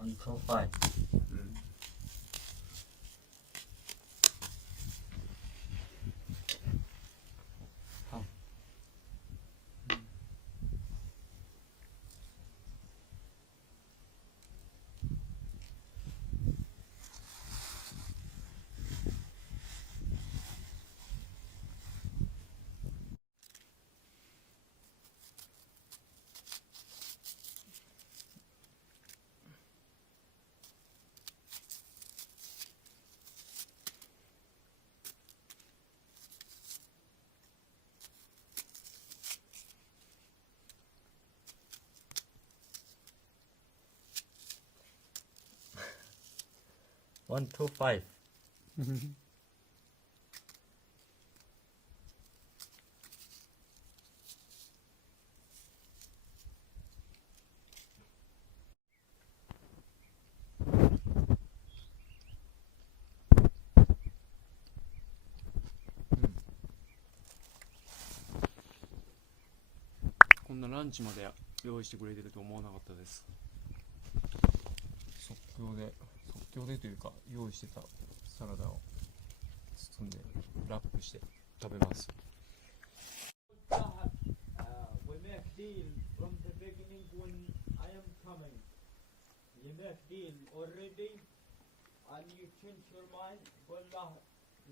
125. 125. こんなランチまで用意してくれてると思わなかったです。即興でというか用意してたサラダを包んでラップして食べます。We make deal from the beginning when I am coming. You make deal already and you change your mind. قول له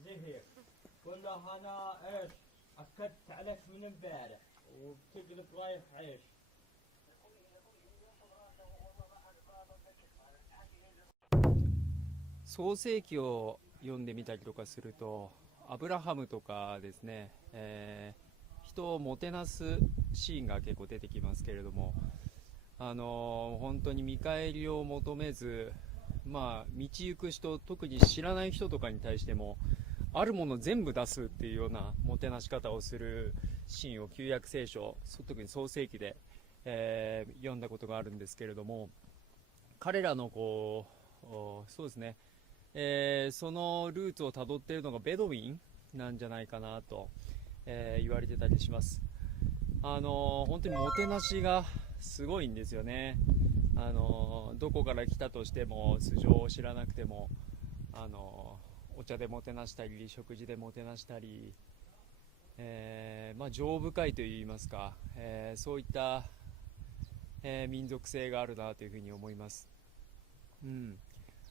زهير. قول له أنا إيش أكدت عليك من امبارح وبتقلب رايح عيش. 創世記を読んでみたりとかすると、アブラハムとかですね、人をもてなすシーンが結構出てきますけれども、本当に見返りを求めず、道行く人、特に知らない人とかに対してもあるもの全部出すっていうようなもてなし方をするシーンを旧約聖書、特に創世記で、読んだことがあるんですけれども、彼らのそうですね、そのルーツをたどっているのがベドウィンなんじゃないかなと、言われてたりします。本当にもてなしがすごいんですよね。どこから来たとしても素性を知らなくてもお茶でもてなしたり食事でもてなしたり、情深いといいますか、そういった、民族性があるなというふうに思います。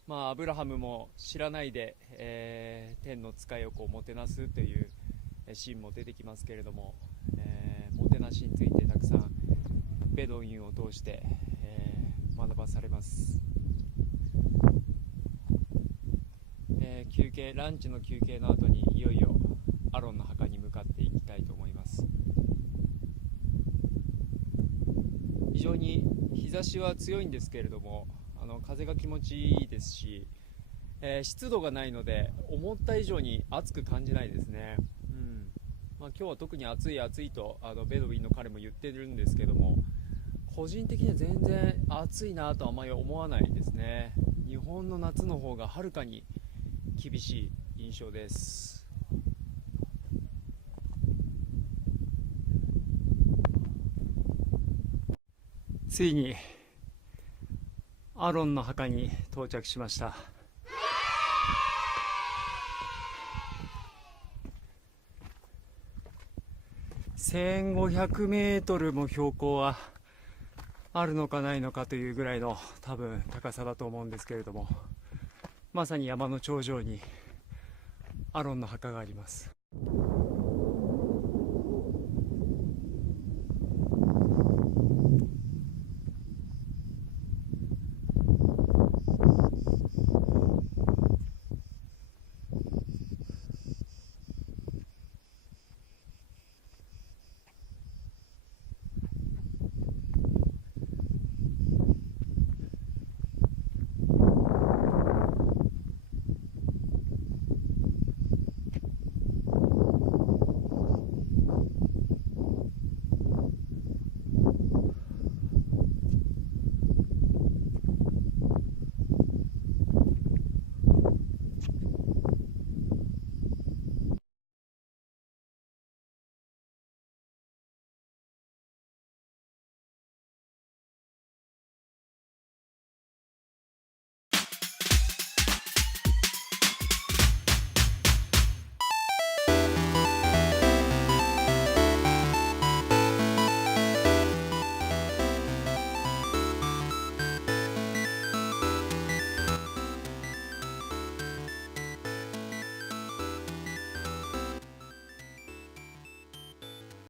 アブラハムも知らないで、天の使いをもてなすというシーンも出てきますけれども、もてなしについてたくさんベドウィンを通して、学ばされます。ランチの休憩の後にいよいよアロンの墓に向かっていきたいと思います。非常に日差しは強いんですけれども、風が気持ちいいですし、湿度がないので思った以上に暑く感じないですね。今日は特に暑いとベドウィンの彼も言ってるんですけども、個人的には全然暑いなとはあまり思わないですね。日本の夏の方がはるかに厳しい印象です。ついにアロンの墓に到着しました。1500メートルも標高はあるのかないのかというぐらいの多分高さだと思うんですけれども、まさに山の頂上にアロンの墓があります。